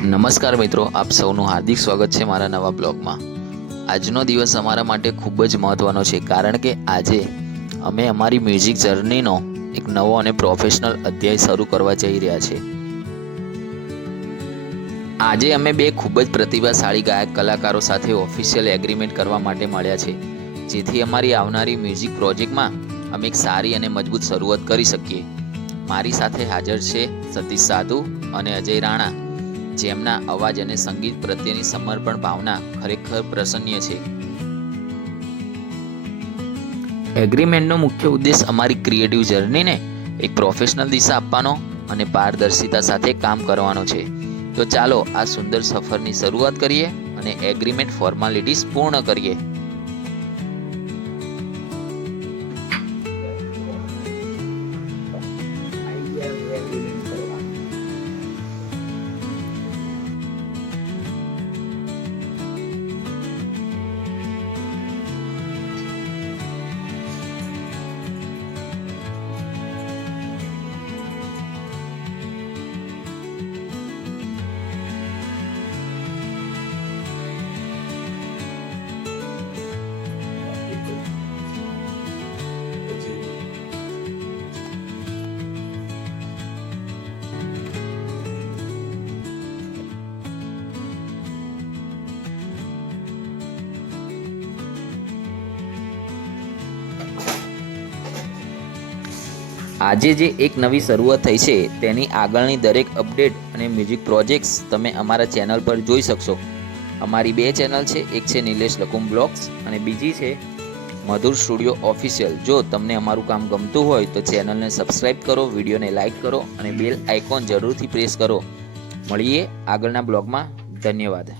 નમસ્કાર મિત્રો, આપ સૌનું હાર્દિક સ્વાગત છે મારા નવા બ્લોગમાં. આજનો દિવસ અમારા માટે ખૂબ જ મહત્ત્વનો છે, કારણ કે આજે અમે અમારી મ્યુઝિક જર્નીનો એક નવો અને પ્રોફેશનલ અધ્યાય શરૂ કરવા જઈ રહ્યા છે. આજે અમે બે ખૂબ જ પ્રતિભાશાળી ગાયક કલાકારો સાથે ઓફિશિયલ એગ્રીમેન્ટ કરવા માટે મળ્યા છે, જેથી અમારી આવનારી મ્યુઝિક પ્રોજેક્ટમાં અમે એક સારી અને મજબૂત શરૂઆત કરી શકીએ. મારી સાથે હાજર છે સતીશ સાધુ અને અજય રાણા. જેમના અવાજ અને સંગીત પ્રત્યેની સમર્પણ ભાવના ખરેખર પ્રસન્નીય છે. એગ્રીમેન્ટનો મુખ્ય ઉદ્દેશ અમારી ક્રિએટિવ જર્નીને એક પ્રોફેશનલ દિશા આપવાનો અને પારદર્શિતા સાથે કામ કરવાનો છે. તો ચાલો આ સુંદર સફરની શરૂઆત કરીએ અને એગ્રીમેન્ટ ફોર્માલિટીઝ પૂર્ણ કરીએ. આજે જે એક નવી શરૂઆત થઈ છે, તેની આગળની દરેક અપડેટ અને મ્યુઝિક પ્રોજેક્ટ્સ તમે અમારા ચેનલ પર જોઈ શકશો. અમારી બે ચેનલ છે, એક છે નિલેશ લકુમ બ્લોગ્સ અને બીજી છે મધુર સ્ટુડિયો ઓફિશિયલ. જો તમને અમારું કામ ગમતું હોય તો ચેનલને સબસ્ક્રાઇબ કરો, વિડીયોને લાઇક કરો અને બેલ આઇકોન જરૂરથી પ્રેસ કરો. મળીએ આગળના બ્લોગમાં. ધન્યવાદ.